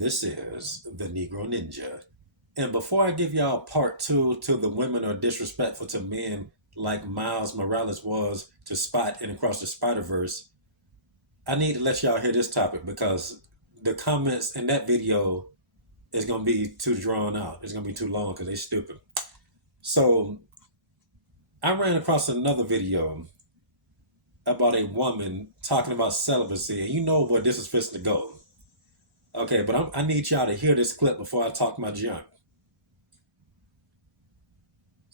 This is the Negro Ninja. And before I give y'all part two to the women are disrespectful to men like Miles Morales was to Spot in Across the Spider Verse, I need to let y'all hear this topic because the comments in that video is gonna be too drawn out. It's gonna be too long because they stupid. So I ran across another video about a woman talking about celibacy, and you know where this is fixing to go. Okay, but I need y'all to hear this clip before I talk my junk.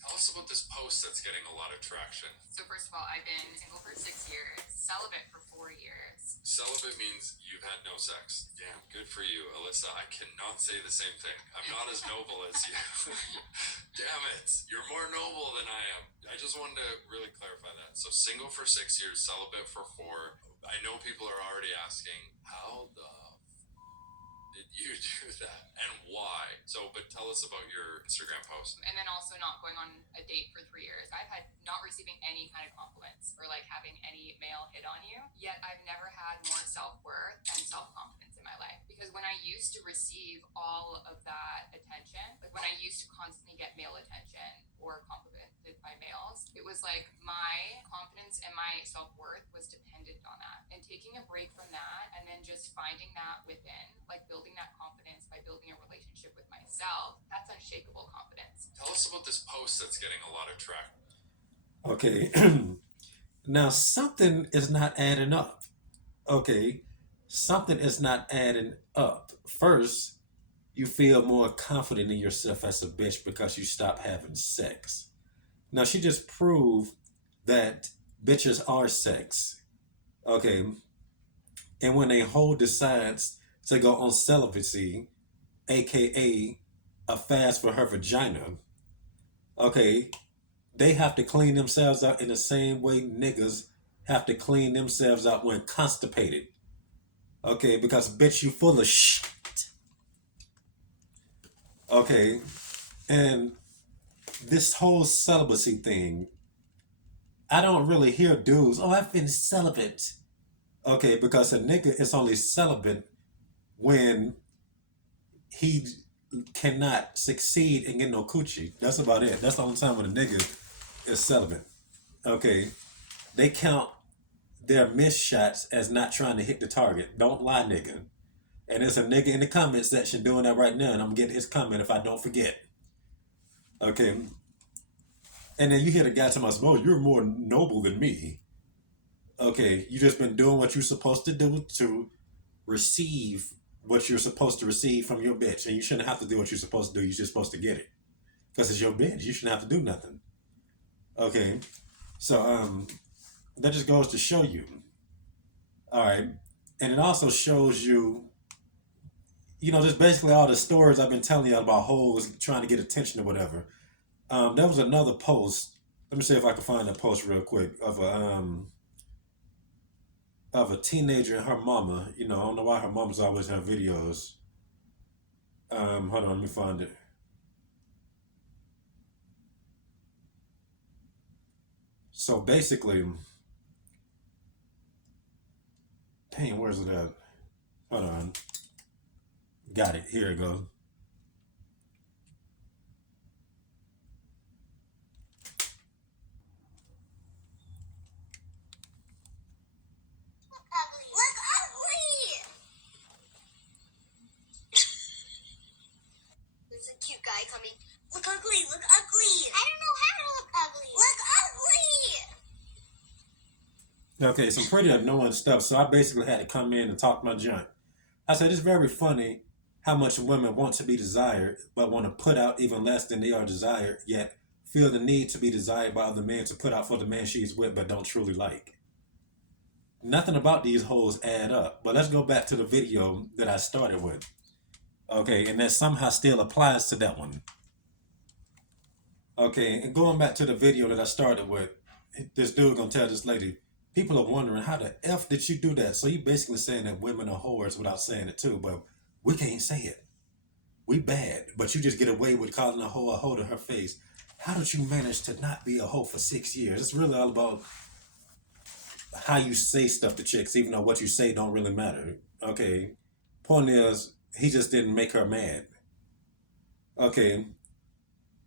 Tell us about this post that's getting a lot of traction. So first of all, I've been single for 6 years, celibate for 4 years. Celibate means you've had no sex. Damn, good for you, Alyssa. I cannot say the same thing. I'm not as noble as you. Damn it. You're more noble than I am. I just wanted to really clarify that. So single for 6 years, celibate for 4. I know people are already asking, how the did you do that and why? So, but tell us about your Instagram post. And then also not going on a date for 3 years. I've had not receiving any kind of compliments or like having any male hit on you. Yet I've never had more self-worth and self-confidence in my life. Because when I used to receive all of that attention, like when I used to constantly get male attention or complimented by males, it was like my confidence and my self-worth was dependent on that. And taking a break from that and then just finding that within, like building that confidence by building a relationship with myself, that's unshakable confidence. Tell us about this post that's getting a lot of traction. Okay, now something is not adding up. Okay, something is not adding up. First, you feel more confident in yourself as a bitch because you stop having sex. Now, she just proved that bitches are sex. Okay, and when a hoe decides to go on celibacy, aka a fast for her vagina, okay, they have to clean themselves out in the same way niggas have to clean themselves out when constipated. Okay, because bitch, you full of shit. Okay, and this whole celibacy thing, I don't really hear dudes, oh, I've been celibate. Okay, because a nigga is only celibate when he cannot succeed in getting no coochie. That's about it. That's the only time when a nigga is celibate. Okay, they count their missed shots as not trying to hit the target. Don't lie, nigga. And there's a nigga in the comment section doing that right now, and I'm getting his comment if I don't forget. Okay. And then you hear the guy tell us, oh, you're more noble than me. Okay, you just been doing what you're supposed to do to receive what you're supposed to receive from your bitch. And you shouldn't have to do what you're supposed to do. You're just supposed to get it. Because it's your bitch. You shouldn't have to do nothing. Okay. So that just goes to show you. All right. And it also shows you, you know, just basically all the stories I've been telling you about hoes trying to get attention or whatever. There was another post. Let me see if I can find that post real quick of a teenager and her mama. You know, I don't know why her mama's always in her videos. Hold on, let me find it. So basically, dang, where's it at? Hold on. Got it. Here it goes. There's a cute guy coming. Look ugly, look ugly. I don't know how to look ugly. Look ugly. Okay, some pretty annoying stuff. So I basically had to come in and talk my junk. I said, it's very funny how much women want to be desired, but want to put out even less than they are desired, yet feel the need to be desired by other men to put out for the man she's with, but don't truly like. Nothing about these hoes add up. But let's go back to the video that I started with. Okay, and that somehow still applies to that one. Okay, and going back to the video that I started with, this dude gonna tell this lady, people are wondering, how the F did you do that? So you basically saying that women are whores without saying it too, but we can't say it. We bad, but you just get away with calling a hoe to her face. How did you manage to not be a hoe for 6 years? It's really all about how you say stuff to chicks, even though what you say don't really matter. Okay, point is, he just didn't make her mad. Okay,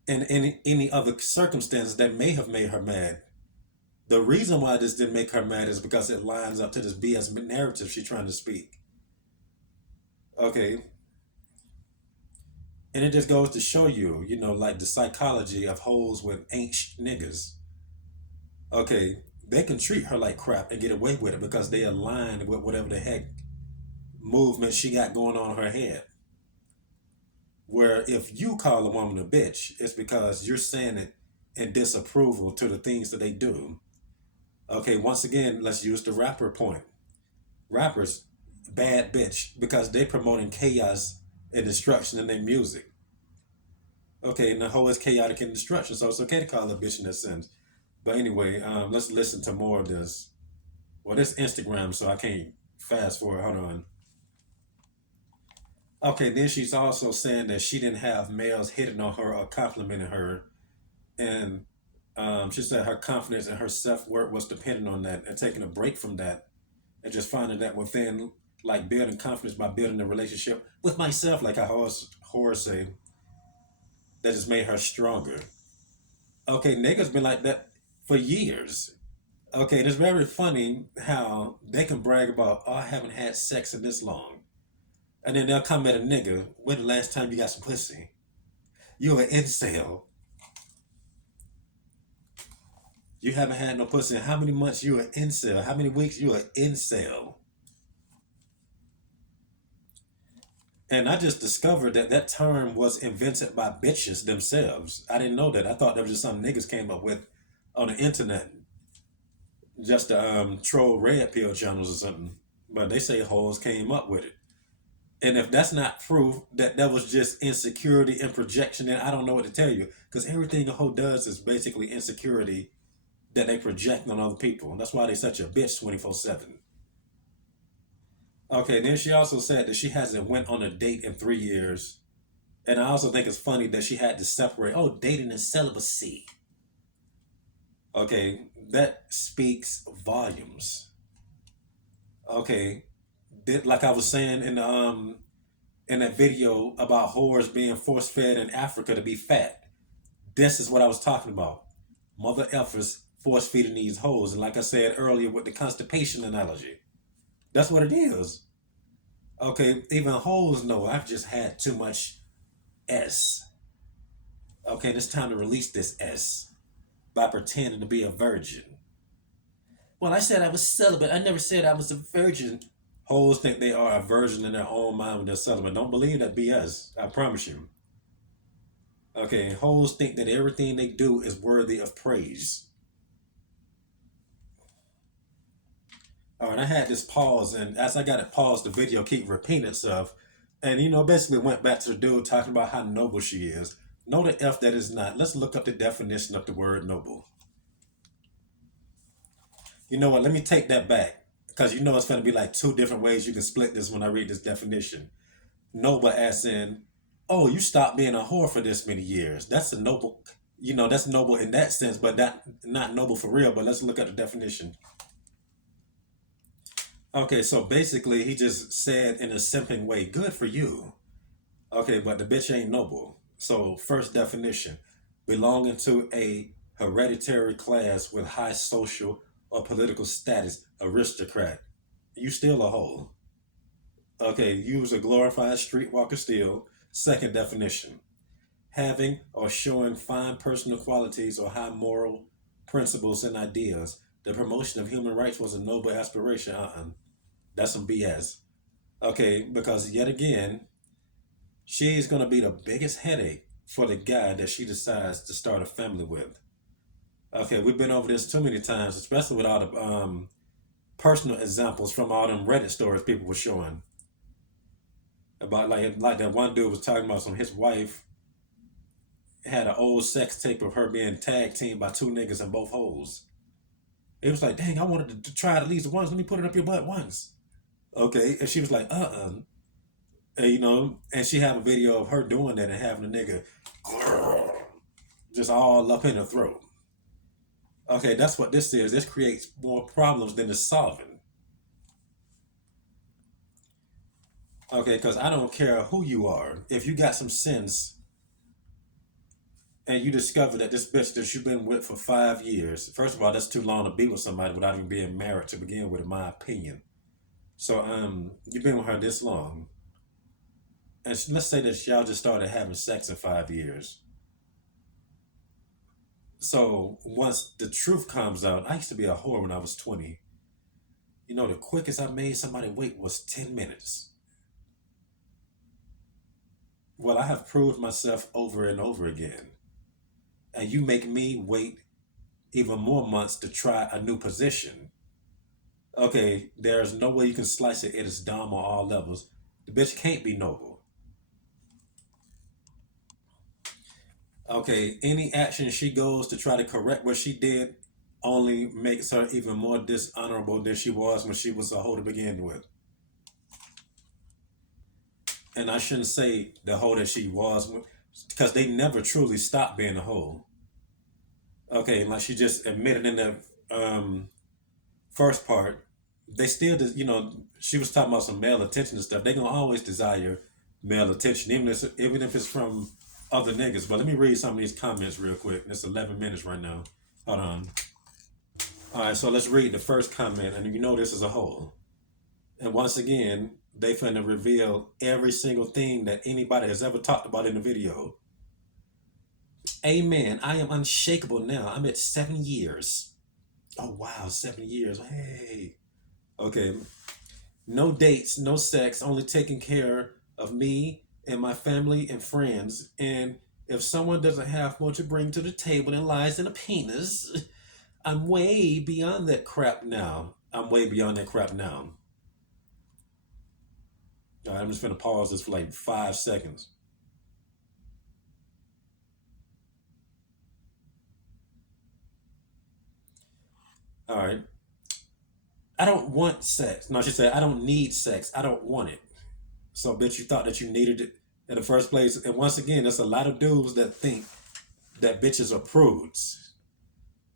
in any other circumstance that may have made her mad. The reason why this didn't make her mad is because it lines up to this BS narrative she's trying to speak. Okay, and it just goes to show you, like the psychology of hoes with ain't niggas. Okay, they can treat her like crap and get away with it because they align with whatever the heck movement she got going on in her head. Where if you call a woman a bitch, it's because you're saying it in disapproval to the things that they do. Okay, once again, let's use the rapper point. Rappers, bad bitch, because they promoting chaos and destruction in their music. Okay, and the whole is chaotic and destruction, so it's okay to call her a bitch in that sense. But anyway, let's listen to more of this. Well, this Instagram, so I can't fast forward. Hold on. Okay, then she's also saying that she didn't have males hitting on her or complimenting her. And she said her confidence and her self-worth was dependent on that, and taking a break from that and just finding that within, like building confidence by building a relationship with myself, like how Horace say, that just made her stronger. Okay, niggas been like that for years. Okay, it's very funny how they can brag about, oh, I haven't had sex in this long. And then they'll come at a nigga, when the last time you got some pussy? You an incel. You haven't had no pussy in how many months? You an incel. How many weeks? You an incel. And I just discovered that that term was invented by bitches themselves. I didn't know that. I thought that was just something niggas came up with on the internet just to troll red pill channels or something. But they say hoes came up with it. And if that's not proof that that was just insecurity and projection, then I don't know what to tell you. Because everything a hoe does is basically insecurity that they project on other people. And that's why they such a bitch 24/7. Okay, then she also said that she hasn't went on a date in 3 years. And I also think it's funny that she had to separate, dating and celibacy. Okay, that speaks volumes. Okay, like I was saying in that video about whores being force fed in Africa to be fat. This is what I was talking about. Mother effers force feeding these hoes, and like I said earlier with the constipation analogy, that's what it is. Okay, even hoes know I've just had too much S. Okay, it's time to release this S by pretending to be a virgin. Well, I said I was celibate. I never said I was a virgin. Hoes think they are a virgin in their own mind when they're celibate. Don't believe that BS. I promise you. Okay, hoes think that everything they do is worthy of praise. All right, I had this pause, and as I got it paused, the video keep repeating itself. And, basically went back to the dude talking about how noble she is. Know the F that is not. Let's look up the definition of the word noble. You know what? Let me take that back. Because it's going to be like 2 different ways you can split this when I read this definition. Noble as in, oh, you stopped being a whore for this many years. That's a noble, that's noble in that sense, but not noble for real. But let's look at the definition. Okay, so basically he just said in a simping way, good for you. Okay, but the bitch ain't noble. So first definition, belonging to a hereditary class with high social or political status, aristocrat. You still a hoe. Okay, you was a glorified streetwalker still. Second definition, having or showing fine personal qualities or high moral principles and ideas. The promotion of human rights was a noble aspiration. That's some BS. Okay, because yet again, she's going to be the biggest headache for the guy that she decides to start a family with. Okay, we've been over this too many times, especially with all the personal examples from all them Reddit stories people were showing. About like that one dude was talking about his wife had an old sex tape of her being tag teamed by 2 niggas and both hoes. It was like, dang, I wanted to try it at least once. Let me put it up your butt once. Okay, and she was like, And, and she had a video of her doing that and having a nigga just all up in her throat. Okay, that's what this is. This creates more problems than it's solving. Okay, because I don't care who you are. If you got some sense and you discover that this bitch that you've been with for 5 years, first of all, that's too long to be with somebody without even being married to begin with, in my opinion. So, you've been with her this long, and let's say that y'all just started having sex in 5 years. So once the truth comes out, I used to be a whore when I was 20. You know, the quickest I made somebody wait was 10 minutes. Well, I have proved myself over and over again. And you make me wait even more months to try a new position. Okay, there's no way you can slice it. It is dumb on all levels. The bitch can't be noble. Okay, any action she goes to try to correct what she did only makes her even more dishonorable than she was when she was a hoe to begin with. And I shouldn't say the hoe that she was, because they never truly stopped being a hoe. Okay, like she just admitted in the first part, they still, she was talking about some male attention and stuff. They gonna always desire male attention, even if it's from other niggas. But let me read some of these comments real quick. It's 11 minutes right now. Hold on. All right, so let's read the first comment, and you know this is a whole. And once again, they finna reveal every single thing that anybody has ever talked about in the video. Amen. I am unshakable now. I'm at 7 years. Oh wow, 7 years. Hey. Okay. No dates, no sex, only taking care of me and my family and friends. And if someone doesn't have more to bring to the table than lies and a penis, I'm way beyond that crap now. I'm way beyond that crap now. All right, I'm just gonna pause this for like 5 seconds. All right. I don't want sex. No, she said, I don't need sex. I don't want it. So, bitch, you thought that you needed it in the first place. And once again, there's a lot of dudes that think that bitches are prudes.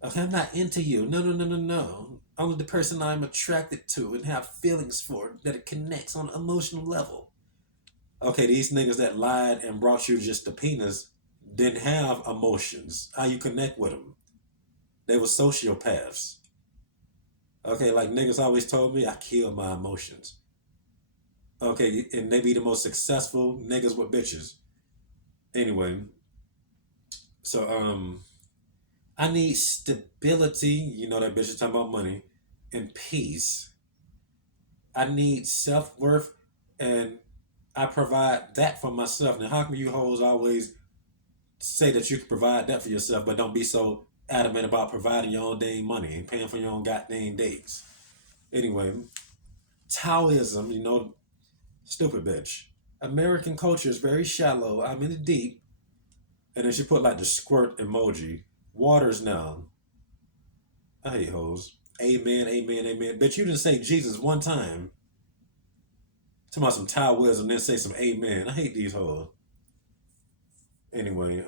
Okay, I'm not into you. No, no, no, no, no. Only the person I'm attracted to and have feelings for, that it connects on an emotional level. Okay, these niggas that lied and brought you just the penis didn't have emotions. How you connect with them? They were sociopaths. Okay, like niggas always told me, I kill my emotions. Okay, and they be the most successful niggas with bitches. Anyway, so I need stability. You know that bitch is talking about money and peace. I need self worth, and I provide that for myself. Now, how come you hoes always say that you can provide that for yourself, but don't be so adamant about providing your own dang money and paying for your own goddamn dates? Anyway, Taoism, stupid bitch. American culture is very shallow. I'm in the deep. And then she put like the squirt emoji. Waters now. I hate hoes. Amen, amen, amen. Bitch, you didn't say Jesus one time. Talking about some Taoism and then say some amen. I hate these hoes. Anyway,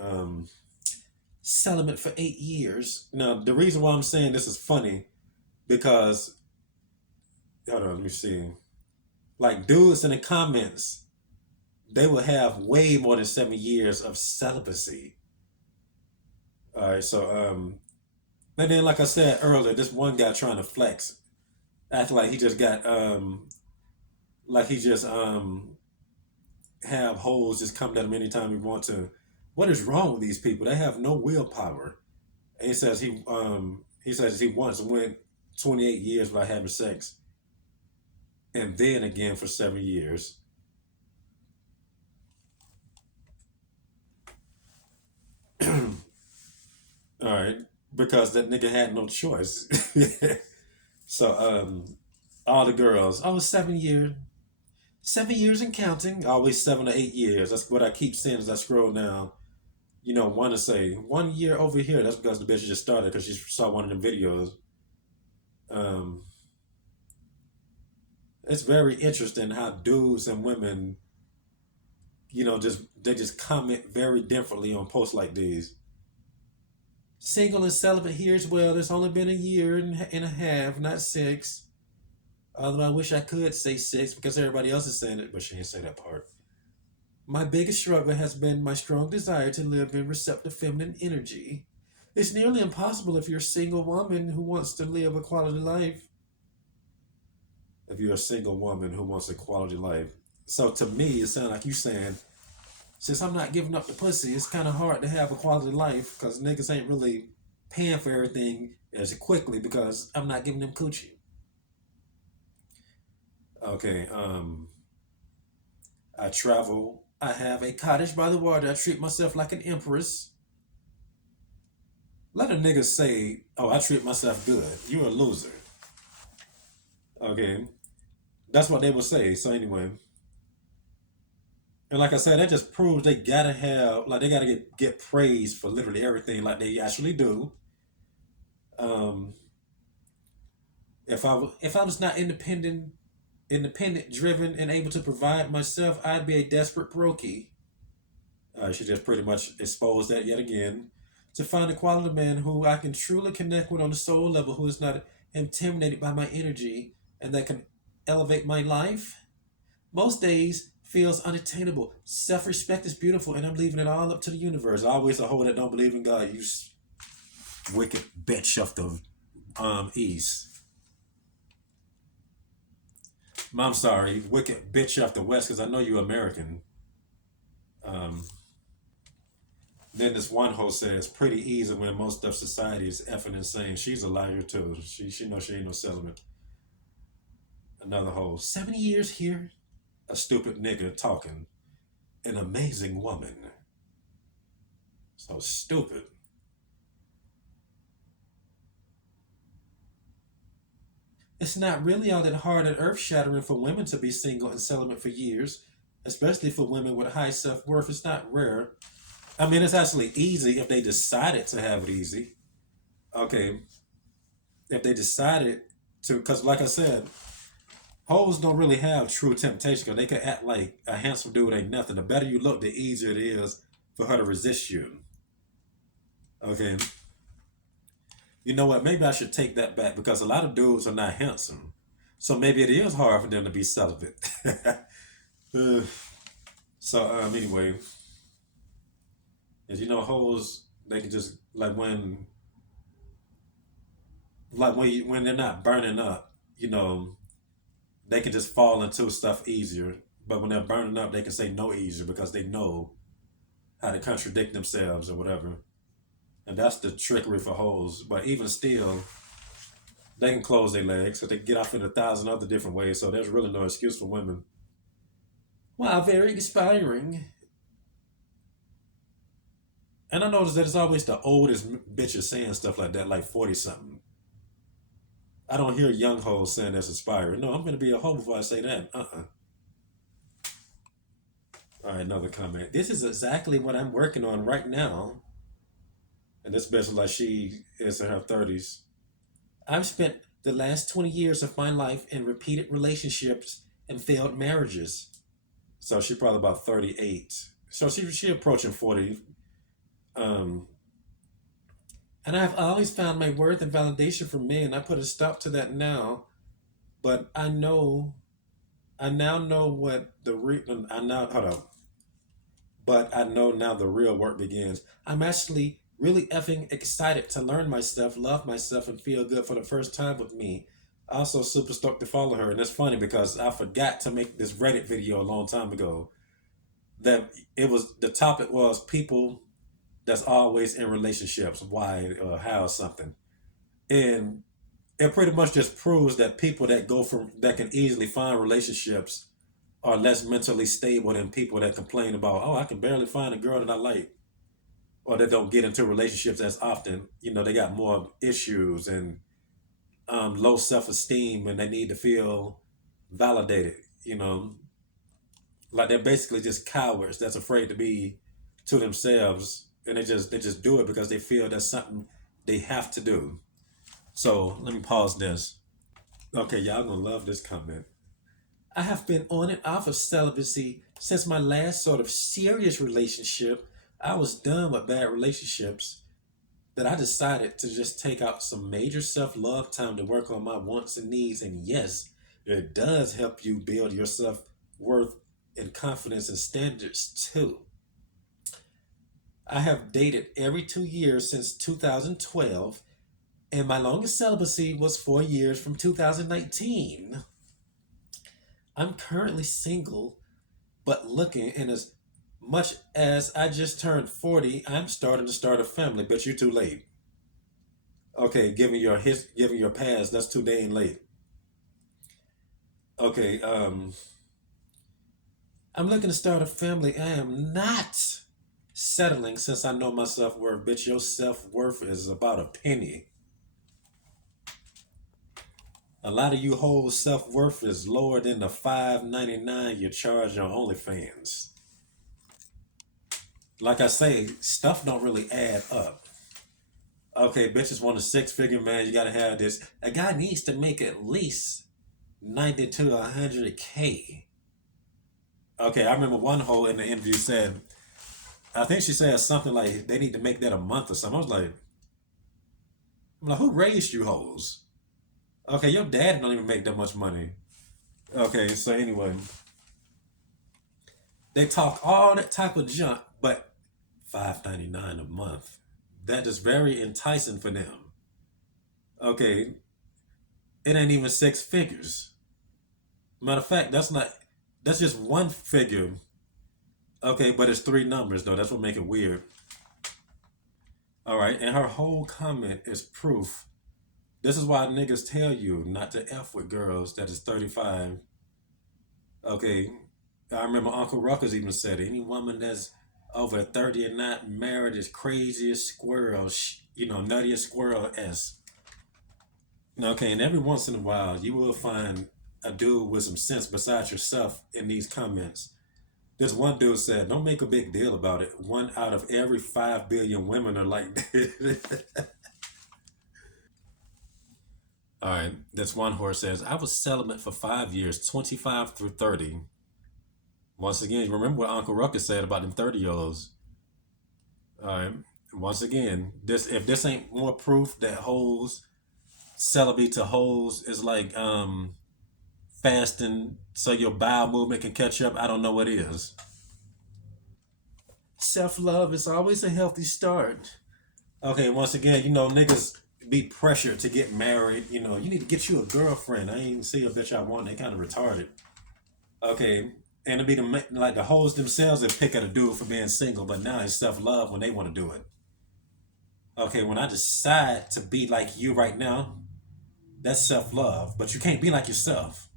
celibate for 8 years. Now, the reason why I'm saying this is funny, because, hold on, let me see. Like, dudes in the comments, they will have way more than 7 years of celibacy. All right, so, and then, like I said earlier, this one guy trying to flex, act like he just got, like he just, have holes just come at him anytime he want to. What is wrong with these people? They have no willpower. And he says he once went 28 years without having sex, and then again for 7 years. All right, because that nigga had no choice. So all the girls, oh, 7 years, 7 years and counting. Always 7 or 8 years. That's what I keep saying as I scroll down. Want to say 1 year over here. That's because the bitch just started because she saw one of them videos. Um, it's very interesting how dudes and women, they just comment very differently on posts like these. Single and celibate here as well. There's only been a year and a half, not 6. Although I wish I could say 6 because everybody else is saying it, but she didn't say that part. My biggest struggle has been my strong desire to live in receptive feminine energy. It's nearly impossible if you're a single woman who wants to live a quality life. If you're a single woman who wants a quality life. So to me, it sounds like you saying, since I'm not giving up the pussy, it's kind of hard to have a quality life because niggas ain't really paying for everything as quickly because I'm not giving them coochie. Okay, I travel. I have a cottage by the water. I treat myself like an empress. Let a nigga say, oh, I treat myself good. You're a loser. Okay, that's what they would say. So anyway, and like I said, that just proves they gotta have, like, they gotta get praised for literally everything, like they actually do. Um, if I was not independent, driven, and able to provide myself, I'd be a desperate brokey. She just pretty much exposed that yet again. To find a quality man who I can truly connect with on the soul level, who is not intimidated by my energy, and that can elevate my life, most days feels unattainable. Self-respect is beautiful, and I'm leaving it all up to the universe. Always a hoe that don't believe in God, you wicked bitch of the east. I'm sorry, wicked bitch of the west, because I know you're American. Um, then this one hoe says, pretty easy when most of society is effing insane. She's a liar too. She knows she ain't no celibate. Another hoe, 70 years here? A stupid nigga talking. An amazing woman. So stupid. It's not really all that hard and earth shattering for women to be single and celibate for years, especially for women with high self worth. It's not rare. I mean, it's actually easy if they decided to have it easy. Okay, if they decided to, because like I said, hoes don't really have true temptation because they can act like a handsome dude ain't nothing. The better you look, the easier it is for her to resist you. Okay. You know what? Maybe I should take that back because a lot of dudes are not handsome. So maybe it is hard for them to be celibate. Uh, anyway, as you know, hoes, they can just, when they're not burning up, they can just fall into stuff easier. But when they're burning up, they can say no easier because they know how to contradict themselves or whatever. And that's the trickery for hoes. But even still, they can close their legs so they can get off in 1,000 other different ways. So there's really no excuse for women. Wow, very inspiring. And I noticed that it's always the oldest bitches saying stuff like that, like 40 something. I don't hear young hoes saying that's inspiring. No, I'm going to be a hoe before I say that. All right, another comment. This is exactly what I'm working on right now. And this bitch is like she is in her 30s. I've spent the last 20 years of my life in repeated relationships and failed marriages. So she's probably about 38. So she approaching 40. And I've always found my worth and validation from men. I put a stop to that now. But I now know what the real, I now, hold on. But I know now the real work begins. I'm actually really effing excited to learn myself, love myself, and feel good for the first time with me. Also super stoked to follow her. And it's funny because I forgot to make this Reddit video a long time ago. That the topic was people that's always in relationships, why or how something. And it pretty much just proves that people that can easily find relationships are less mentally stable than people that complain about, oh, I can barely find a girl that I like, or that don't get into relationships as often. They got more issues and low self-esteem, and they need to feel validated. Like they're basically just cowards that's afraid to be to themselves, and they just do it because they feel that's something they have to do. So let me pause this. Okay, y'all gonna love this comment. I have been on and off of celibacy since my last sort of serious relationship. I was done with bad relationships that I decided to just take out some major self-love time to work on my wants and needs. And yes, It does help you build your self-worth and confidence and standards too. I have dated every 2 years since 2012, and my longest celibacy was 4 years from 2019. I'm currently single, but looking, and as much as I just turned 40, I'm starting to start a family, but you're too late. Okay, given your past, that's too dang late. Okay, I'm looking to start a family. I am not settling since I know my self-worth. Bitch, your self-worth is about a penny. A lot of you hoes' self-worth is lower than the $5.99 you charge on OnlyFans. Like I say, stuff don't really add up. Okay, bitches want a six-figure man. You gotta have this. A guy needs to make at least 90 to 100K. Okay, I remember one hoe in the interview said, I think she said something like they need to make that a month or something. I'm like, who raised you hoes? Okay, your dad don't even make that much money. Okay, so anyway, they talk all that type of junk, but $5.99 a month. That is very enticing for them. Okay, it ain't even six figures. Matter of fact, that's just one figure. Okay, but it's three numbers though. That's what make it weird. All right, and her whole comment is proof. This is why niggas tell you not to F with girls that is 35. Okay, I remember Uncle Ruckus even said any woman that's over 30 and not married is crazy as squirrel, nutty as squirrel S. Okay, and every once in a while, you will find a dude with some sense besides yourself in these comments. This one dude said, don't make a big deal about it. 1 out of every 5 billion women are like this. All right, this one horse says, I was celibate for 5 years, 25 through 30. Once again, remember what Uncle Ruckus said about them 30-year-olds. All right, once again, if this ain't more proof that hoes, celibate to hoes is like fasting so your bowel movement can catch up, I don't know what is. Self-love is always a healthy start. Okay, once again, niggas be pressured to get married. You need to get you a girlfriend. I ain't see a bitch I want. They kind of retarded. Okay, and it be the hoes themselves that pick at a dude for being single, but now it's self-love when they want to do it. Okay, when I decide to be like you right now, that's self-love, but you can't be like yourself.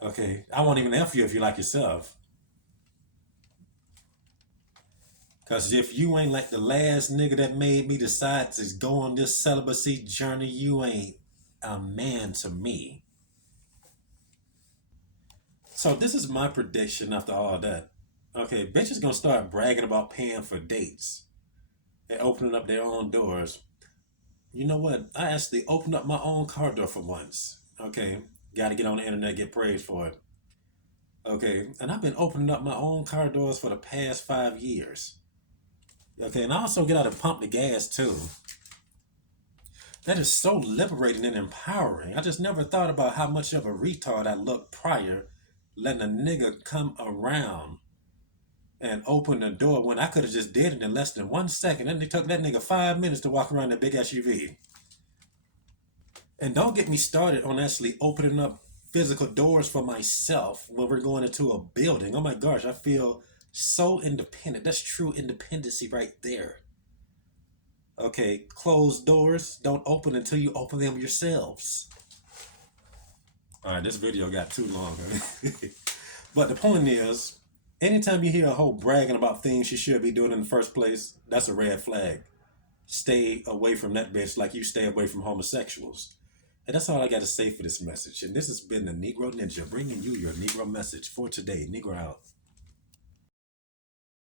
Okay, I won't even F you if you like yourself. Because if you ain't like the last nigga that made me decide to go on this celibacy journey, you ain't a man to me. So this is my prediction after all that. Okay, bitches gonna start bragging about paying for dates and opening up their own doors. You know what? I actually opened up my own car door for once. Okay, gotta get on the internet, get praised for it. Okay, and I've been opening up my own car doors for the past 5 years. Okay, and I also get out and pump the gas too. That is so liberating and empowering. I just never thought about how much of a retard I looked prior, letting a nigga come around and open the door when I could have just did it in less than 1 second. And it took that nigga 5 minutes to walk around that big SUV. And don't get me started on actually opening up physical doors for myself when we're going into a building. Oh my gosh, I feel so independent. That's true independency right there. Okay, closed doors don't open until you open them yourselves. All right, this video got too long. But the point is, anytime you hear a hoe bragging about things she should be doing in the first place, that's a red flag. Stay away from that bitch like you stay away from homosexuals. And that's all I got to say for this message. And this has been the Negro Ninja bringing you your Negro message for today. Negro out.